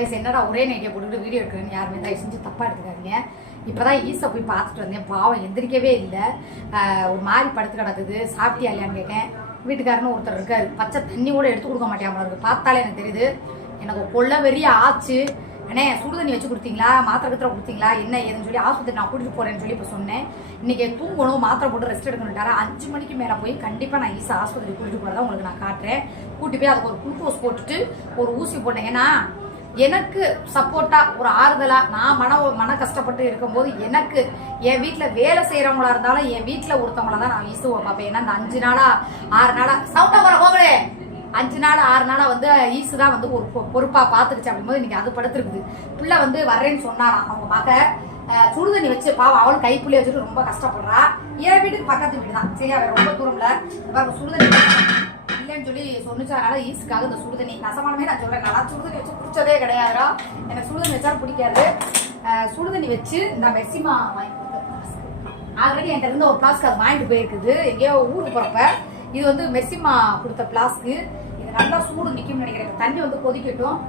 என்னடா ஒரே நைட்டியை போட்டுக்கிட்டு வீடியோ எடுக்கிறேன்னு யாருமே தயவு செஞ்சு தப்பாக எடுத்துக்காதீங்க. இப்போதான் ஈஸை போய் பார்த்துட்டு வந்தேன். பாவம் எந்திரிக்கவே இல்லை, ஒரு மாதிரி படுத்து கிடக்குது. சாப்பிட்டியா இல்லையான்னு கேட்டேன். வீட்டுக்காரன்னு ஒருத்தர் இருக்காரு, பச்சை தண்ணி கூட எடுத்து கொடுக்க மாட்டேன். இருக்கு பார்த்தாலே எனக்கு தெரியுது. எனக்கு கொள்ள வெறிய ஆச்சு. அண்ணே சுடு தண்ணி வச்சு கொடுத்தீங்களா, மாத்திரை கத்திர கொடுத்தீங்களா, என்ன ஏதுன்னு சொல்லி ஆஸ்பத்திரி நான் கூட்டிட்டு போறேன்னு சொல்லி இப்போ சொன்னேன். இன்னைக்கு தூங்கணும், மாத்திரை போட்டு ரெஸ்ட் எடுக்கணுட்டாரா. 5 மணிக்கு மேலே போய் கண்டிப்பாக நான் ஈஸா ஆஸ்பத்திரி கூட்டிட்டு போறதா உங்களுக்கு நான் காட்டுறேன். கூட்டி போய் அதுக்கு ஒரு குளுக்கோஸ் போட்டுட்டு ஒரு ஊசி போட்டேன். ஏன்னா எனக்கு சப்போர்ட்டா ஒரு ஆறுதலா நான் மன கஷ்டப்பட்டு இருக்கும்போது எனக்கு என் வீட்டுல வேலை செய்யறவங்களா இருந்தாலும் என் வீட்டுல ஒருத்தவங்கள தான் நான் ஈசுவை பார்ப்பேன். ஏன்னா இந்த 5 நாளா 6 நாளா சவுண்டா வர போகலே 5 நாள் 6 நாளா வந்து ஈசு தான் வந்து ஒரு பொறுப்பா பாத்துக்கிச்சு. அப்படிங்கும்போது இன்னைக்கு அது படுத்துருக்குது. பிள்ளை வந்து வர்றேன்னு சொன்னாராம். அவங்க மக சுடுதண்ணி வச்சு பாவம் அவளும் கைப்புள்ளி வச்சுட்டு ரொம்ப கஷ்டப்படுறா. என் வீட்டுக்கு பக்கத்து வீடு தான், சரியா, ரொம்ப தூரம்ல சுடுதண்ணி இல்லைன்னு சொல்லி சொன்னிச்சு. அதனால ஈஸுக்காக இந்த சுடுதண்ணி நசமானமே நான் சொல்றேன். நல்லா சுடுதண்ணி வச்சு குடிச்சதே கிடையாதுரா. எனக்கு சுடுதண்ணி வச்சாலும் பிடிக்காது. சுடுதண்ணி வச்சு இந்த மெர்சிமா வாங்கி கொடுத்த ஆல்ரெடி என்கிட்ட இருந்து ஒரு பிளாஸ்க் அது வாங்கிட்டு போயிருக்குது. எங்கேயோ ஊருக்கு போறப்ப இது வந்து மெர்சிமா கொடுத்த பிளாஸ்க்கு. இது நல்லா சூடு நிக்கும்னு நினைக்கிறேன். தண்ணி வந்து கொதிக்கட்டும்.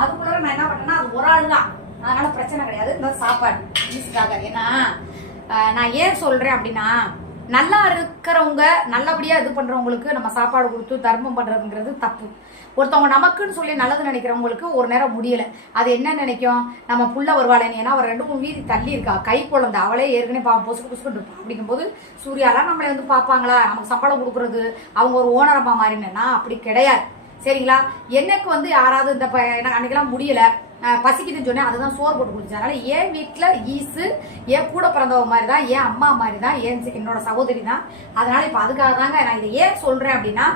அதுக்குள்ள நான் என்ன பண்ணேன்னா அது ஒரு ஆள் தான், அதனால பிரச்சனை கிடையாது. இந்த சாப்பாடு ஈஸுக்காக. ஏன்னா நான் ஏன் சொல்றேன் அப்படின்னா, நல்லா இருக்கிறவங்க நல்லபடியா இது பண்றவங்களுக்கு நம்ம சாப்பாடு கொடுத்து தர்மம் பண்றதுங்கிறது தப்பு. ஒருத்தவங்க நமக்குன்னு சொல்லி நல்லது நினைக்கிறவங்களுக்கு ஒரு நேரம் முடியல. அது என்ன நினைக்கும், நம்ம புள்ள வருவாளேன்னு. ஏன்னா அவர் 2-3 வீதி தள்ளி இருக்கா, கை குழந்தை, அவளே ஏற்கனவே பாவம் பொசுக்கு பொசுக்கு இருப்பா. அப்படிங்கும்போது சூர்யாலாம் நம்மளை வந்து பார்ப்பாங்களா, நமக்கு சம்பளம் கொடுக்குறது அவங்க ஒரு ஓனரமா மாறினா அப்படி கிடையாது, சரிங்களா. எனக்கு வந்து யாராவது இந்த எனக்கு அன்னைக்கெல்லாம் முடியல, பசிக்குதுன்னு சொன்னேன், அதுதான் சோறு போட்டு கொடுத்துச்சு. அதனால என் வீட்டுல ஈசு என் கூட பிறந்தவங்க மாதிரி தான், என் அம்மா மாதிரி தான், என்னோட சகோதரி தான். அதனால இப்ப அதுக்காக தாங்க நான் இதை ஏன் சொல்றேன் அப்படின்னா,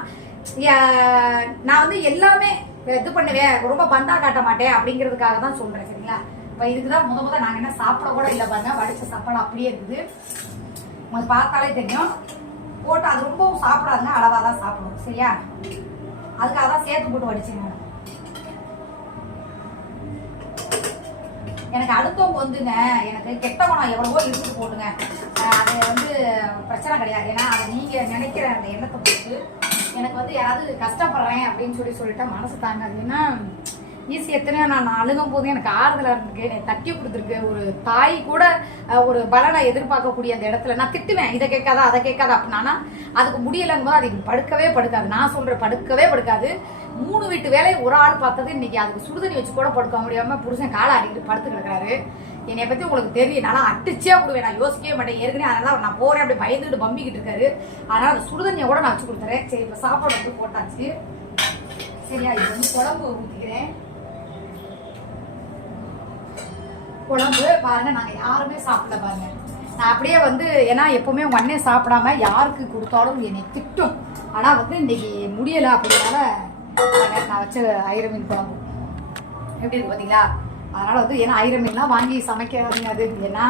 நான் வந்து எல்லாமே இது பண்ணுவேன், ரொம்ப பந்தா காட்ட மாட்டேன் அப்படிங்கிறதுக்காக தான் சொல்றேன், சரிங்களா. இப்ப இதுக்குதான் முத நாங்க என்ன சாப்பிட கூட இல்லை பாருங்க. வடிச்ச சாப்பாடு அப்படியே இருக்குது, உங்களுக்கு பார்த்தாலே தெரியும். போட்டு அது ரொம்பவும் சாப்பிடாதுங்க, அளவா தான் சாப்பிடணும், சரியா. அதுக்காக தான் சேர்த்து போட்டு வடிச்சுங்க. எனக்கு அடுத்தவங்க வந்துங்க, எனக்கு கெட்ட குணம் எவ்வளவோ இருந்து போட்டுங்க, அது வந்து பிரச்சனை கிடையாது. ஏன்னா அதை நீங்க நினைக்கிற அந்த எண்ணத்தை போட்டு எனக்கு வந்து யாராவது கஷ்டப்படுறேன் அப்படின்னு சொல்லிட்டா மனசு தாங்காது. ஏன்னா ஈஸி எத்தனையோ நான் அழுகும் போது எனக்கு ஆறுதலா இருந்திருக்கு, எனக்கு தட்டி கொடுத்துருக்கு. ஒரு தாய் கூட ஒரு பலனை எதிர்பார்க்கக்கூடிய அந்த இடத்துல நான் திட்டுவேன், இதை கேட்காதா அதை கேட்காதா அப்படின்னா அதுக்கு முடியலைங்கும் போது அது படுக்கவே படுக்காது. நான் சொல்றேன் படுக்கவே படுக்காது. 3 வீட்டு வேலையை ஒரு ஆள் பார்த்தது இன்னைக்கு அதுக்கு சுடுதண்ணி வச்சு கூட படுக்க முடியாம புருஷன் காலை ஆடிக்கிட்டு படுத்து கிடக்குறாரு. என்னை பத்தி உங்களுக்கு தெரியும், நல்லா அடிச்சே விடுவேன், நான் யோசிக்கவே மாட்டேன். ஏற்கனவே அதனால நான் போறேன் அப்படி பயந்துட்டு பம்பிக்கிட்டு இருக்காரு. அதனால அந்த சுடுதண்ணியை கூட நான் வச்சு கொடுத்துறேன். சரி, இப்ப சாப்பாடு வந்து போட்டாச்சு, சரியா. இது வந்து குழம்பு ஊற்றிக்கிறேன். குழம்பு பாருங்க, நாங்க யாருமே சாப்பிடல பாருங்க. நான் அப்படியே வந்து, ஏன்னா எப்பவுமே உங்க அண்ணன் சாப்பிடாம யாருக்கு கொடுத்தாலும் என்னை திட்டும். ஆனா வந்து இன்னைக்கு முடியல, அப்படினால நான் வச்ச ஐர மீன் குழம்பு எப்படி இருக்கு பாத்தீங்களா. அதனால வந்து ஏன்னா ஐர மீன்லாம் வாங்கி சமைக்காதீங்க, அது ஏன்னா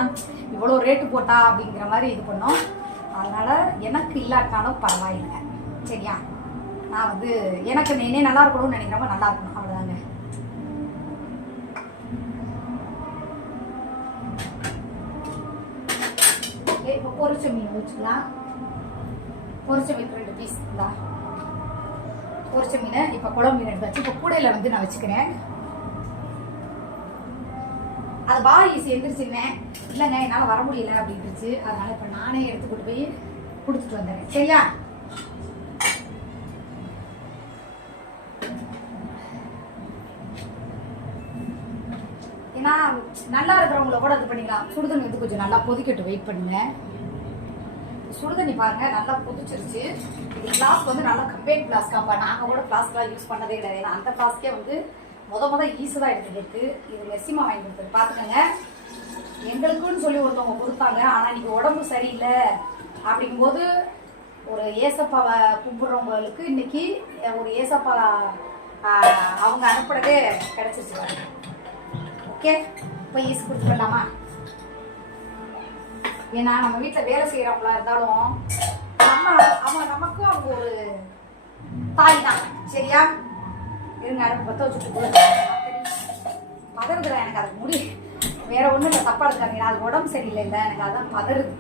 இவ்வளவு ரேட்டு போட்டா அப்படிங்கிற மாதிரி இது பண்ணோம். அதனால எனக்கு இல்லாட்டாலும் பரவாயில்லை, சரியா. நான் வந்து எனக்கு என்னே நல்லா இருக்கணும்னு நினைக்கிறவங்க நல்லா இருக்கணும், அவ்வளவுதாங்க. இப்போ பொரிச்ச மீன் வச்சுக்கலாம். பொரிச்ச மீன் 2 பீஸ் தான் பொரிச்ச மீன். இப்போ குழம்பு மீன் எடுத்தாச்சு. இப்போ கூடையில வந்து நான் வச்சுக்கிறேன். அது பாய் ஈஸி எந்திரிச்சுனேன், இல்லைங்க என்னால் வர முடியல அப்படின்ட்டுச்சு. அதனால இப்போ நானே எடுத்துக்கிட்டு போய் கொடுத்துட்டு வந்துடுறேன், சரியா. ஏன்னா நல்லா இருக்கிறவங்கள கூட இது பண்ணிக்கலாம். சுடுதண்ணி வந்து கொஞ்சம் நல்லா கொதிக்கட்டு வெயிட் பண்ணுங்க. சுடுதண்ணி பாருங்க நல்லா கொதிச்சிருச்சு. இது ஃப்ளாஸ்க் வந்து நல்லா கம்பெனி ஃப்ளாஸ்காப்பா. நாங்கள் கூட ஃப்ளாஸ்க்லாம் யூஸ் பண்ணதே கிடையாது. ஏன்னா அந்த ஃப்ளாஸ்கே வந்து முத ஈஸு தான் எடுத்துக்கிட்டு இது மெர்சிமா வாங்கி கொடுத்தது. பார்த்துக்கோங்க, எங்களுக்குன்னு சொல்லி ஒருத்தவங்க கொடுத்தாங்க. ஆனால் இன்னைக்கு உடம்பு சரியில்லை அப்படிங்கும்போது ஒரு ஏசப்பாவை கும்பிட்றவங்களுக்கு இன்னைக்கு ஒரு ஏசப்பா அவங்க அனுப்புறதே கிடைச்சிருச்சு. ஓகே, இப்போ ஈஸு கொடுத்து பண்ணலாமா. ஏன்னா நம்ம வீட்டில் வேலை செய்யறவங்களா இருந்தாலும் நமக்கும் அவங்க ஒரு தாய் தான், சரியா. இருங்க, அடுப்பு பற்ற வச்சுட்டு பதறுதுல எனக்கு அது முடி வேற ஒன்றும் இல்லை, தப்பா இருக்காங்க. அது உடம்பு சரியில்லை, இல்லை எனக்கு அதான் பதறுது.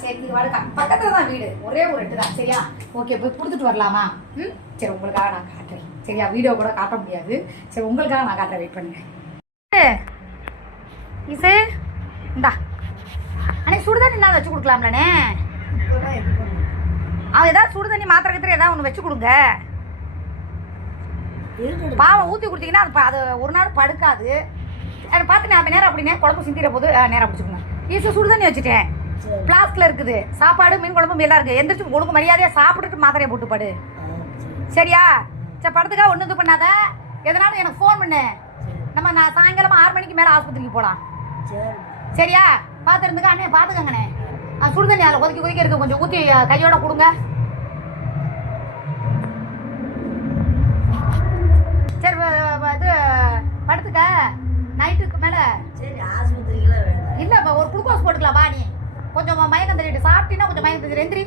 சரி, இது வாடு பக்கத்துல தான் வீடு, ஒரே ஒரு 8 தான், சரியா. ஓகே, போய் கொடுத்துட்டு வரலாமா. சரி, உங்களுக்காக நான் காட்டுறேன். சரியா? வீடியோ கூட காட்ட முடியாது. சரி, உங்களுக்காக நான் காட்ட வெயிட் பண்ணுங்க. இசை இந்தா அண்ணே, சுடுதண்ணி நான் வச்சு கொடுக்கலாம்லண்ணே. அவன் ஏதாவது சுடுதண்ணி மாத்திரை கத்திர ஏதாவது ஒன்று வச்சு கொடுங்க. பாவம் ஊற்றி கொடுத்தீங்கன்னா அது ஒரு நாள் படுக்காது. அதை பார்த்து நான் நேரம் அப்படின்னே குழம்பு சிந்திர போது நேரம் பிடிச்சிக்கோங்க. ஈஸியாக சுடுதண்ணி வச்சுட்டேன், பிளாஸ்டில் இருக்குது. சாப்பாடு மீன் குழம்பு எல்லாம் இருக்குது. எந்திரிச்சு ஒழுங்கு மரியாதையாக சாப்பிட்டுட்டு மாத்திரையை போட்டு படு. சரியா? சரி, படத்துக்காக ஒன்றும் இது பண்ணாத. எதனாலும் எனக்கு ஃபோன் பண்ணு. நான் சாயங்காலம் 6 மணிக்கு மேலே ஆஸ்பத்திரிக்கு போகலாம். சரியா? பார்த்துருந்துக்க அண்ணே, பார்த்துக்கங்கண்ணே. சுடுதண்ணி அதில் கொதிக்க இருக்கு, கொஞ்சம் ஊற்றி கையோட கொடுங்க. சரி, இது படுத்துக்க. நைட்டுக்கு மேலே இல்லை, ஒரு குளுக்கோஸ் போட்டுக்கலாம். வா, நீ கொஞ்சம் மயக்கம் தள்ளிட்டு சாப்பிட்டீங்கன்னா கொஞ்சம் மயக்கம் தள்ளி எந்திரி.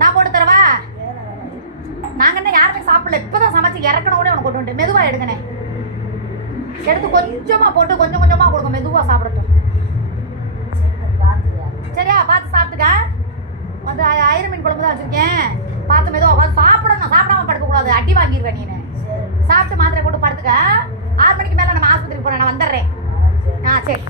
நான் போட்டு தரவா? நாங்கள் என்ன யாருமே சாப்பிடல, இப்போதான் சமைச்சு இறக்கணும்னே உனக்கு கொண்டு வந்துட்டு. மெதுவாக எடுங்கண்ணே. எடுத்து கொஞ்சமாக போட்டு கொஞ்சம் கொஞ்சமாக கொடுங்க, மெதுவாக சாப்பிடட்டும். சரியா? பார்த்து சாப்பிட்டுக்க. வந்து ஐர மீன் குழம்பு தான் வச்சுருக்கேன். பார்த்து மெதுவாக சாப்பிடணும், சாப்பிடாம படுக்கக்கூடாது, அடி வாங்கிடுவேன். நீ சாப்பிட்டு மாத்திரை போட்டு படுத்துக்க. 6 மணிக்கு மேலே நம்ம ஆஸ்பத்திரிக்கு போகிறேன், நான் வந்துடுறேன். சரி.